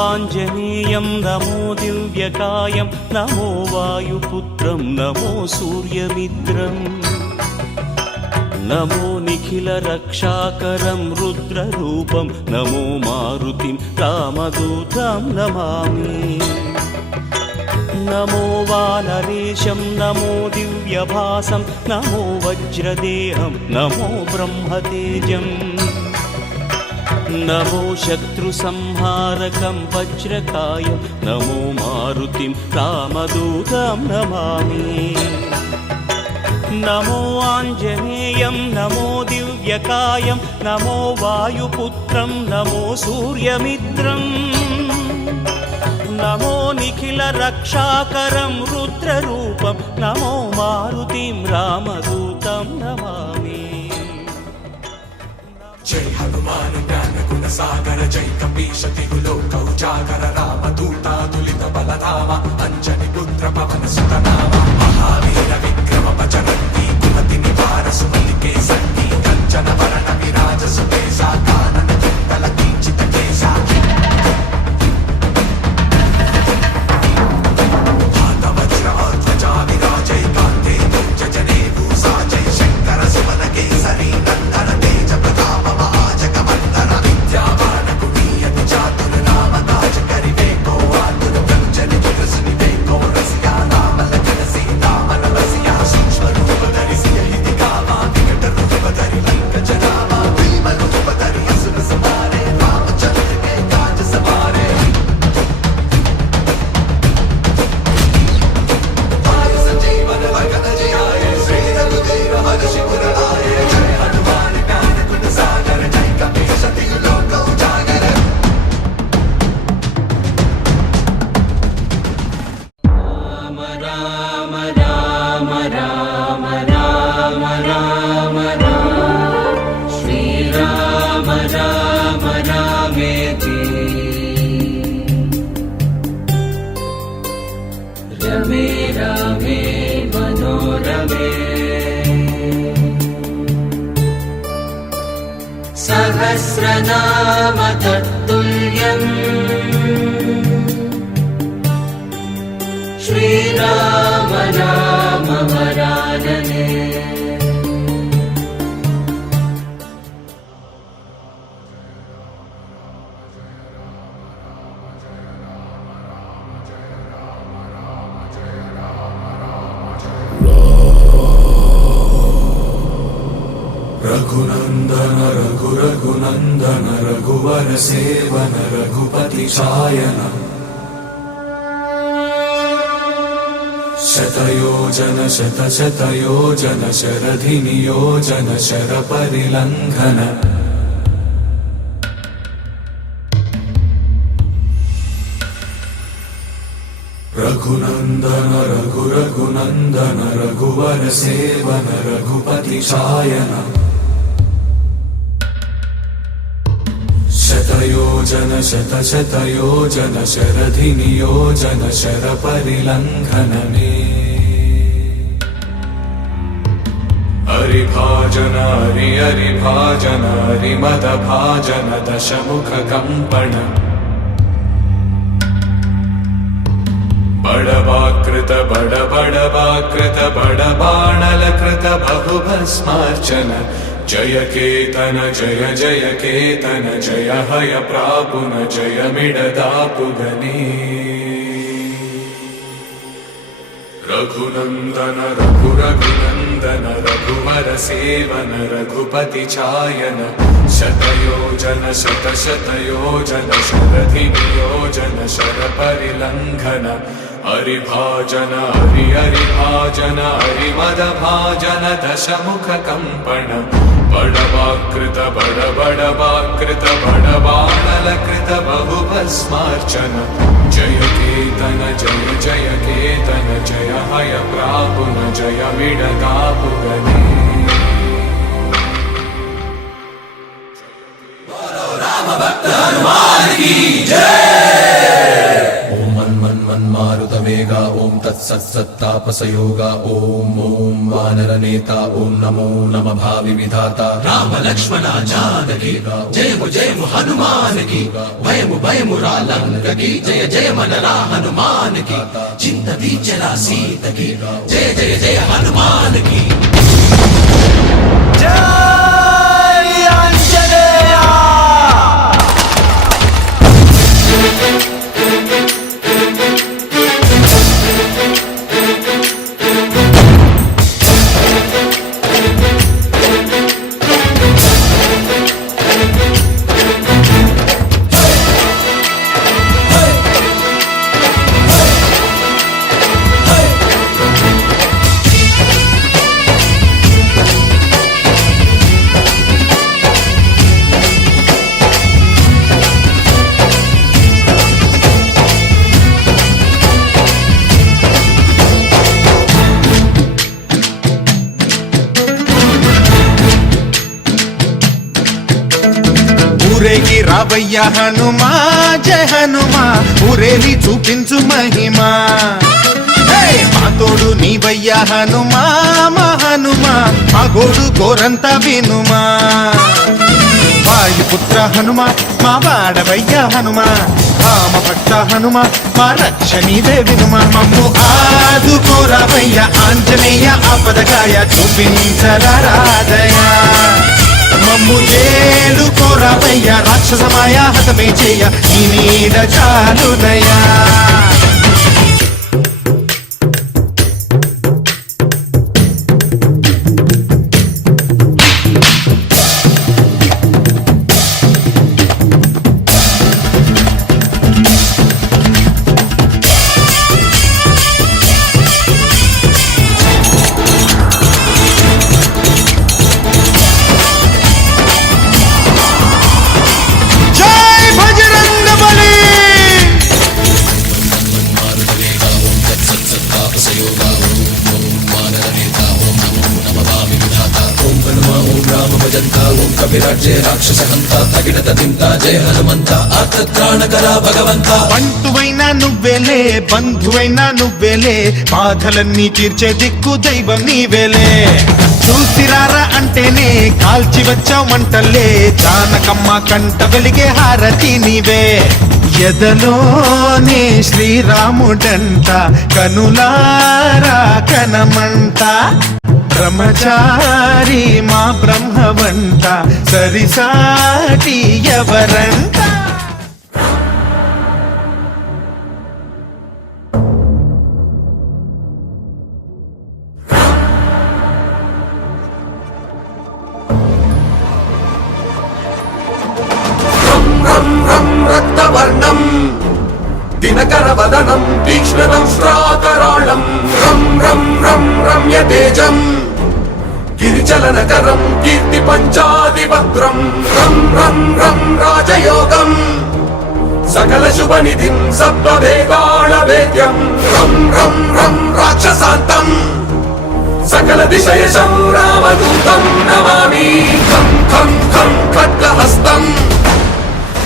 ఆంజనేయం నమో దివ్యకాయం నమో వాయుపుత్రం నమో సూర్యమిత్రం నమో నిఖిల రక్షాకరం రుద్రరూపం నమో మారుతిం రామదూతం నమామి నమో వానరేశం నమో దివ్యభాసం నమో వజ్రదేహం నమో బ్రహ్మతేజం నమో శత్రుసంహారకం వజ్రకాయం నమో మారుతిం రామదూతం నమామి నమో ఆంజనేయం నమో దివ్యకాయం నమో వాయుపుత్రం నమో సూర్యమిత్రం నమో నిఖిల రక్షాకరం రుద్రరూపం నమో మారుతిం రామదూతం నమామి జై హనుమాన్ జ్ఞాన గుణ సాగర జై కపీశ తిగులోక ఉజాగర రామదూతాతులిత బలధామ అంజని పుత్ర పవన సుత నామ మహావీర విక్రమ పచరంతి కుమతి నివార సుమలికే సంతి కంచన వరణ విరాజ సుకేశ కానన కుండల కించిత కేశ హాత వజ్రధ్వజా విరాజై కాంతే జనే భూసా జై శంకర సుమన కేసరి నందన తేజ ప్రతాప మహాజగ వందన విద్యావాన కుటీయతి చాతుర నామ కాజ కరివే కో ఆతుర కంచని తులసిని వే కో రసియా నామ లగన సీతామన రసియా సూక్ష్మ రూప ధరిసియ హితి కామా వికట రూప ధరి లంక జనామా భీమ రూప ధరి అసుర సమారే రామచంద్ర కే కాజ సమారే ఆయ సంజీవన లగన జయాయ శ్రీ రఘువీర హర్షి పురలాయ జయ హనుమాన్ జ్ఞాన గుణ సాగర జై కపీశ తిగులోక ఉజాగర రామ రామ రామ రామ రామ రామ శ్రీరామ రామ రామేతి రమే రామే మనోరమే సహస్రనామ తత్తుల్యం శ్రీరామ రామ వరాననే రఘునందన రఘునందన రఘువర సేవన రఘుపతి ఛాయన శతయోజన శతయోజన శరధి నియోజన శర పరిలంఘన రఘునందన రఘునందన రఘువర సేవన రఘుపతి ఛాయన శతయోజన శతయోజన శరధి నియోజన శర పరిలంఘననే హరిభాజన హరిభాజన హరిమద భాజన దశముఖ కంపణ బడవాకృత బడవాకృత బడబాణలకృత బహుభస్మార్చన జయ కేతన జయ జయ కేతన జయ హయ ప్రాపున జయ మిడదాపుగనే రఘునందన రఘునందన రఘువర సేవన రఘుపతి ఛాయన శతయోజన శతయోజన శరధి నియోజన శర పరిలంఘన హరిభాజన హరిభాజన హరిమద భాజన దశముఖ కంపణ బడవాకృత బడవాకృత బడబాణలకృత బహుభస్మార్చన జయ కేతన జయ జయ కేతన జయ హయ ప్రాపున జయ మిడదాపుగనే రామ భక్త హనుమాన్ की जय। ఓం మన్మన్మన్మారుత तवेगा ओम तत्सत्सत्तापसयोगा ओम ओम वानरनेता ओम नमो नमः भावि विधाता राम लक्ष्मण जानकी जय हनुमान की भयमु रालंक की जय मनरा हनुमान की चिंत चला सीत की जय हनुमान की जय आंजनेय। ఊరేగి రావయ్య హనుమా జయ హనుమా ఊరేలి చూపించు మహిమా మా తోడు నీవయ్య హనుమా మా హనుమా మా గోడు గోరంత వినుమా వాయుపుత్ర హనుమా మా వాడవయ్య హనుమా రామ భక్త హనుమా మా రక్షణీదే వినుమా మమ్ము ఆదుకోరావయ్య ఆంజనేయ ఆపదగాయ చూపించరాదయా మమ్ము జేలు కోరావయ్య రాక్షసమాయ హతమే చేయ నీ నీడ చాలునయా బంటువైనా నువ్వేలే బంధువైనా నువ్వేలే బాధలన్నీ తీర్చే దిక్కు దైవం నీవేలే చూసిరారా అంటేనే కాల్చి వచ్చావు మంటల్లే జానకమ్మ కంట వెలిగే హారతి నీవే ఎదలోనే శ్రీరాముడంట కనులారా కనమంట బ్రహ్మచారి మా బ్రహ్మవంట సరిసాటి ఎవరంట రక్తవర్ణం దినకర వదనం తీక్ష్ణం శ్రాకరాళం రం రం రం రమ్య తేజం గిరిచలనకరం కీర్తి పంచాదివక్త్రం రం రం రం రాజయోగం సకల శుభనిధిం సర్వవేగాళ వేద్యం రం రం రం రాక్షసాంతం సకల దిశయశం రామదూతం నమామి ఖం ఖం ఖం ఖడ్గహస్తం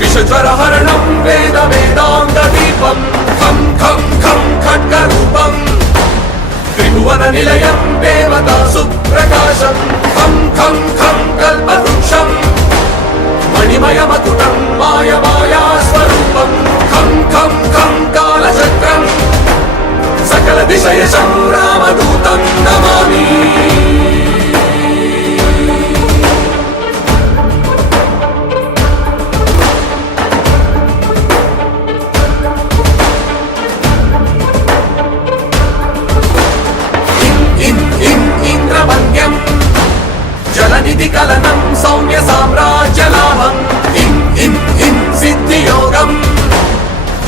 విషజ్వరహరణం వేద వేదాంత దీపం ఖం ఖం ఖం ఖడ్గరూపం త్రిభువన నిలయం దేవతా సుప్రకాశం ఖం ఖం ఖం కల్పవృక్షం మణిమయమకుటం మాయమాయా స్వరూపం ఖం ఖం ఖం కాలచక్రం సకల దిశయశం రామదూతం నమామి జలనిధి కలనం సౌమ్య సామ్రాజ్యలాభం ఇం ఇం ఇం సిద్ధియోగం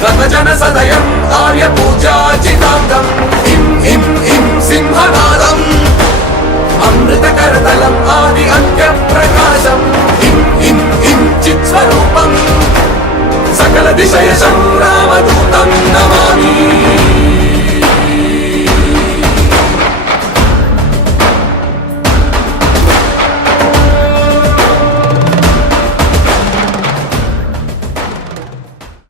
రతజన సదయం ఆర్య పూజాజితాంగం ఇం ఇం ఇం సింహనాదం అమృతకరతలం ఆది అంత్య ప్రకాశం ఇం ఇం ఇం చిత్స్వరూపం సకల దిశయశం రామదూతం నమామి